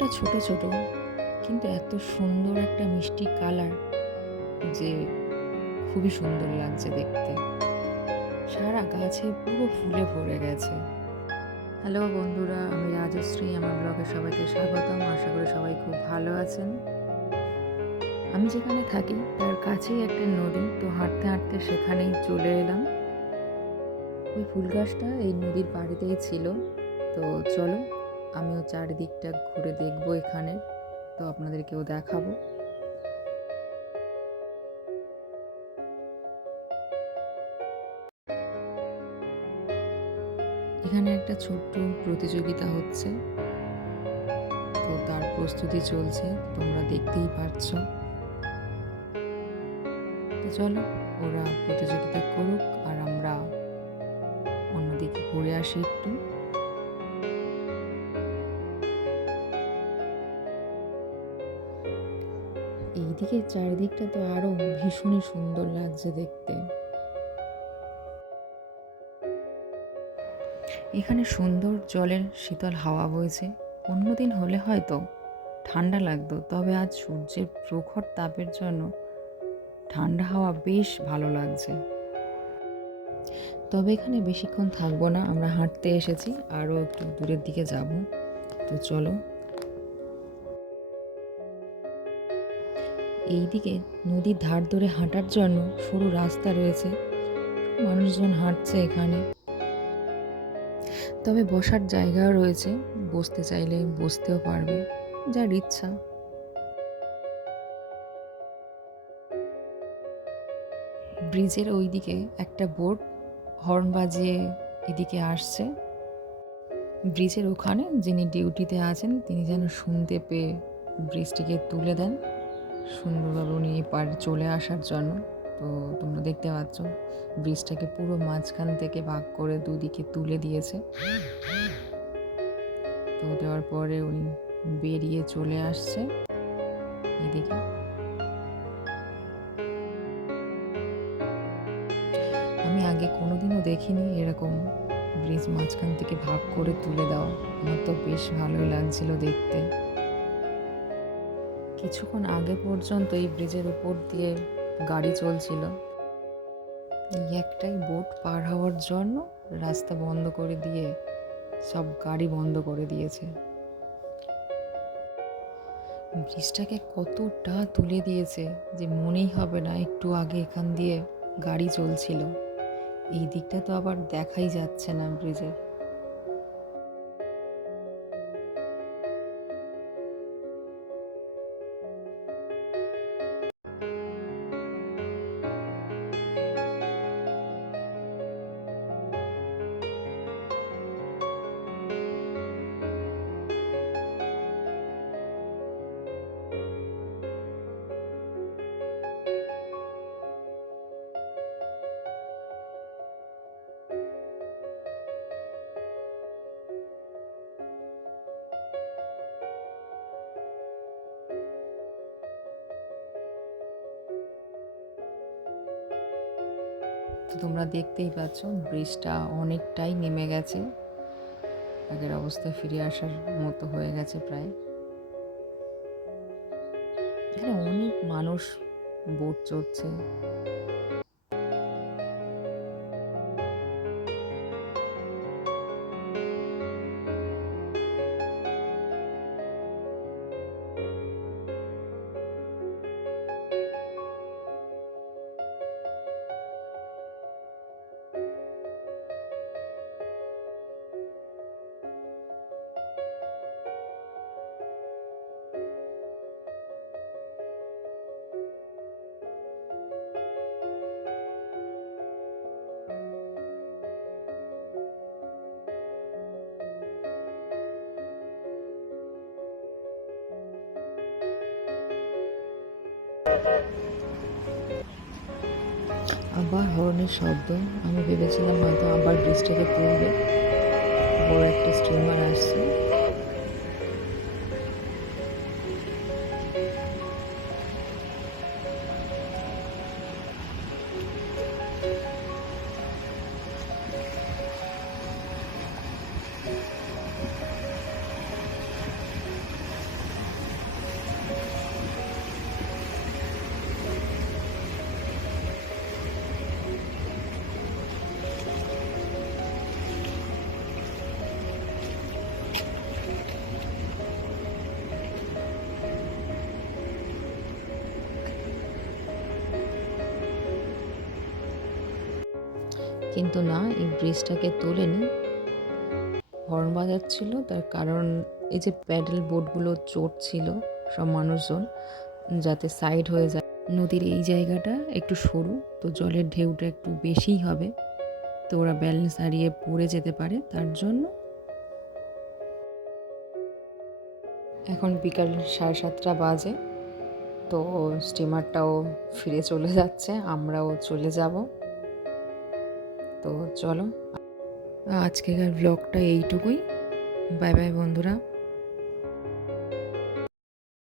ফুলটা ছোট ছোট, কিন্তু এত সুন্দর একটা মিষ্টি কালার যে খুবই সুন্দর লাগছে দেখতে। সারা গাছে পুরো ফুলে ভরে গেছে। হ্যালো বন্ধুরা, আমি রাজশ্রী, আমার ব্লগে সবাইকে স্বাগতম। আশা করি সবাই খুব ভালো আছেন। আমি যেখানে থাকি, তার কাছেই একটা নদী, তো হাঁটতে হাঁটতে সেখানেই চলে এলাম। ওই ফুল গাছটা এই নদীর বাড়িতেই ছিল, তো চলো আমিও চারিদিকটা ঘুরে দেখব এখানে। তো আপনাদেরকেও দেখাবো। এখানে একটা ছোট্ট প্রতিযোগিতা হচ্ছে। তো তার প্রস্তুতি চলছে, তোমরা দেখতেই পাচ্ছ তো চলো, ওরা প্রতিযোগিতা করুক আর আমরা অন্যদিকে ঘুরে আসি একটু। এইদিকে চারিদিকটা তো আরও ভীষণই সুন্দর লাগছে দেখতে। এখানে সুন্দর জলের শীতল হাওয়া বইছে। অন্যদিন হলে হয়তো ঠান্ডা লাগতো, তবে আজ সূর্যের প্রখর তাপের জন্য ঠান্ডা হাওয়া বেশ ভালো লাগছে। তবে এখানে বেশিক্ষণ থাকব না, আমরা হাঁটতে এসেছি আরও একটু দূরের দিকে যাব। তো চলো এইদিকে নদীর ধার ধরে হাঁটার জন্য সরু রাস্তা রয়েছে। মানুষজন হাঁটছে এখানে। তবে বসার জায়গাও রয়েছে। বসতে চাইলে বসতেও পারবে, যার ইচ্ছা। ব্রিজের ওইদিকে একটা বোট হর্ন বাজিয়ে এদিকে আসছে। ব্রিজের ওখানে যিনি ডিউটিতে আছেন, তিনি যেন শুনতে পেয়ে ব্রিজটিকে তুলে দেন। সুন্দরভাবে উনি এপার চলে আসার জন্য। তো তোমরা দেখতে পাচ্ছ, ব্রিজটাকে পুরো মাঝখান থেকে ভাগ করে দুদিকে তুলে দিয়েছে। তো দেওয়ার পরে উনি বেরিয়ে চলে আসছে। এদিকে। আমি আগে কোনোদিনও দেখিনি এরকম ব্রিজ মাঝখান থেকে ভাগ করে তুলে দেওয়া। আমার তো বেশ ভালোই লাগছিল দেখতে। কিছুক্ষণ আগে পর্যন্ত এই ব্রিজের উপর দিয়ে গাড়ি চলছিল। এই একটাই বোট পার হওয়ার জন্য রাস্তা বন্ধ করে দিয়ে সব গাড়ি বন্ধ করে দিয়েছে। ব্রিজটাকে কতটা তুলে দিয়েছে যে মনেই হবে না একটু আগে এখান দিয়ে গাড়ি চলছিল। এই দিকটা তো আবার দেখাই যাচ্ছে না ব্রিজের। তো তোমরা দেখতেই পাচ্ছ, ব্রিজটা অনেকটাই নেমে গেছে। আগের অবস্থায় ফিরে আসার মতো হয়ে গেছে প্রায়। এখানে অনেক মানুষ বোট চড়ছে। আবার হর্নের শব্দ। আমি ভেবেছিলাম হয়তো আবার ব্রিজটাকে তুলবে। বড় একটা স্টিমার আসছে। কিন্তু না, এই ব্রিজটাকে তোলেনি। হর্ন বাজাচ্ছিল, তার কারণ এই যে প্যাডেল বোটগুলো চোট ছিল সব মানুষজন, যাতে সাইড হয়ে যায়। নদীর এই জায়গাটা একটু সরু, তো জলের ঢেউটা একটু বেশিই হবে, তো ওরা ব্যালেন্স হারিয়ে পড়ে যেতে পারে, তার জন্য। এখন বিকাল সাড়ে সাতটা বাজে, তো স্টিমারটাও ফিরে চলে যাচ্ছে, আমরাও চলে যাব। তো চলো আজকেকার ব্লগটা এইটুকুই। বাই বাই বন্ধুরা।